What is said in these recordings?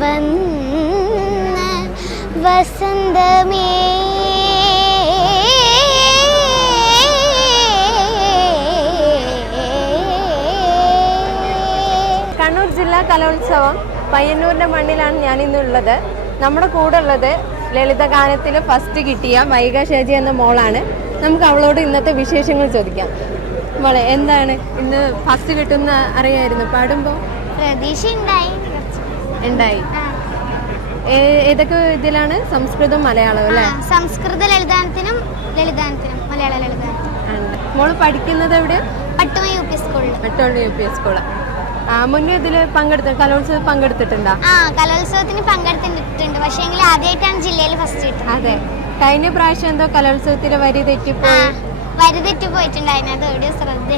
വന്ന വസന്തമേ കണ്ണൂർ ജില്ലാ കലോത്സവം പയ്യന്നൂരിൻ്റെ മണ്ണിലാണ് ഞാനിന്നുള്ളത്. നമ്മുടെ കൂടെ ഉള്ളത് ലളിതഗാനത്തിൽ ഫസ്റ്റ് കിട്ടിയ വൈഗ ഷേജി എന്ന മോളാണ്. നമുക്ക് അവളോട് ഇന്നത്തെ വിശേഷങ്ങൾ ചോദിക്കാം. മോളെ, എന്താണ് ഇന്ന് ഫസ്റ്റ് കിട്ടുന്ന അറിയായിരുന്നു? പാടുമ്പോൾ പ്രതീക്ഷ ഉണ്ടായി. ഏതൊക്കെ ഇതിലാണ്? സംസ്കൃതം, മലയാളം അല്ലേ? സംസ്കൃത ലളിതാനത്തിനും മലയാള ലളിതാനത്തിനും. മോള് പഠിക്കുന്നത് എവിടെ? പട്ടുമ UP സ്കൂളിൽ. UP school. മുന്നേ ഇതില് കലോത്സവത്തിൽ പങ്കെടുത്തിട്ടുണ്ടോ? കലോത്സവത്തിന് പങ്കെടുത്തിട്ടുണ്ട്, പക്ഷേ ആദ്യമായിട്ടാണ് ജില്ലയിൽ ഫസ്റ്റ് കിട്ടുന്നത്. അതെ. കഴിഞ്ഞ പ്രാവശ്യം എന്തോ കലോത്സവത്തിൽ വരി തെറ്റിപ്പോയിട്ടുണ്ടായിരുന്നു. അതോടെ ശ്രദ്ധ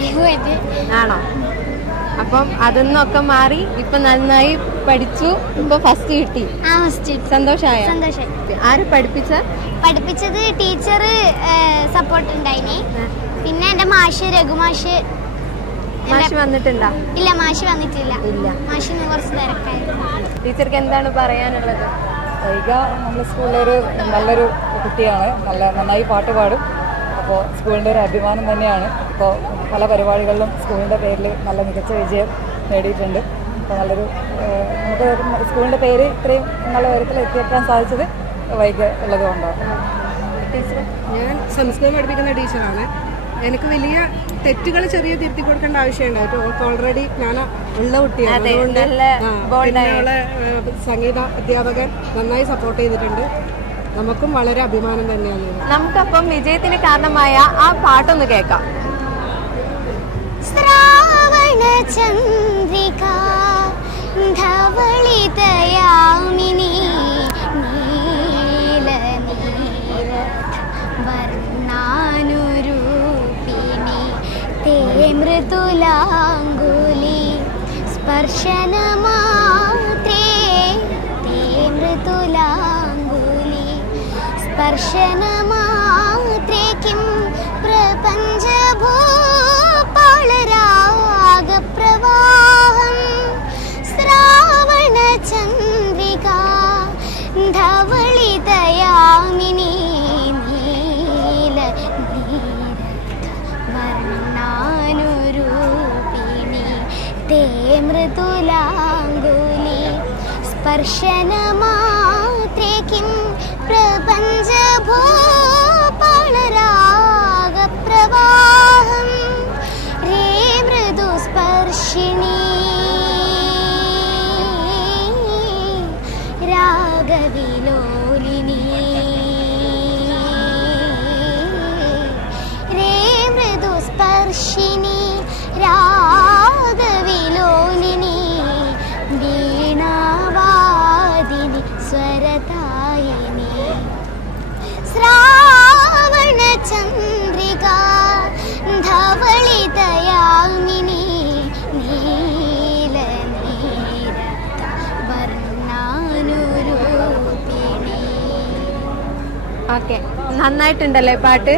ആണോ? അപ്പം അതൊന്നൊക്കെ മാറി ഇപ്പൊ നന്നായി പഠിച്ചു, ഇപ്പൊ ഫസ്റ്റ് കിട്ടി. സന്തോഷായ? ആര് പഠിപ്പിച്ചത് ടീച്ചർ സപ്പോർട്ട് ഉണ്ടായിനി. പിന്നെ എന്റെ മാഷ് രഘുമാഷ് വന്നിട്ടുണ്ടോ? ഇല്ല, മാഷ് വന്നിട്ടില്ല. മാഷിന് കുറച്ച് തിരക്കായിരുന്നു. ടീച്ചർക്ക് എന്താണ് പറയാനുള്ളത്? വൈഗ നമ്മുടെ സ്കൂളിലൊരു നല്ലൊരു കുട്ടിയാണ്, നന്നായി പാട്ട് പാടും. അപ്പോൾ സ്കൂളിൻ്റെ ഒരു അഭിമാനം തന്നെയാണ്. ഇപ്പോൾ പല പരിപാടികളിലും സ്കൂളിൻ്റെ പേരിൽ നല്ല മികച്ച വിജയം നേടിയിട്ടുണ്ട്. അപ്പോൾ നല്ലൊരു നമുക്ക് സ്കൂളിൻ്റെ പേര് ഇത്രയും നല്ല ഉയരത്തിൽ എത്തിയെത്താൻ സാധിച്ചത് വൈഗ ഉള്ളത് കൊണ്ടാണ്. ഞാൻ സംസ്കൃതം പഠിപ്പിക്കുന്ന ടീച്ചറാണ്. എനിക്ക് വലിയ തെറ്റുകൾ ചെറിയ തിരുത്തി കൊടുക്കേണ്ട ആവശ്യമുണ്ടായിട്ട് അവൾക്ക് ഓൾറെഡി ഞാൻ ഉള്ള കുട്ടിയാണ്. അതുകൊണ്ട് പിന്നെ അവളെ സംഗീത അധ്യാപകൻ നന്നായി സപ്പോർട്ട് ചെയ്തിട്ടുണ്ട്. നമുക്കും വളരെ അഭിമാനം തന്നെയാണ്. നമുക്കപ്പം വിജയത്തിന് കാരണമായ ആ പാട്ടൊന്ന് കേൾക്കാം. ശ്രാവണ ചന്ദ്രിക ധവളിതയാമിനി നീല വർണ്ണാനുരൂപിണി തേ മൃദുലാംഗുലി സ്പർശനമാത്രേ തേ മൃദുലാംഗുലി സ്പർശനമാത്രേ കിം പ്രപഞ്ചഭൂപാളരാഗപ്രവാഹം ശ്രാവണചന്ദ്രിക ധവളിതയാമിനി നീല വർണ്ണാനുരൂപിണി തേ മൃദുലാംഗുലി സ്പർശനമാത്രേ കിം പ്രപഞ്ചഭൂപാളരാഗപ്രവാഹം രേ മൃദുസ്പർശിണി രാഗവിലോലിനി രേ മൃദുസ്പർശിനി രാഗവിലോലിനി വീണാവാദിനി സ്വരതായിനി ശ്രാവണചന്ദ്രിക ധവളിതയാമിനി നീല വർണ്ണാനുരൂപിണി. ഓക്കെ, നന്നായിട്ടുണ്ടല്ലേ പാട്ട്?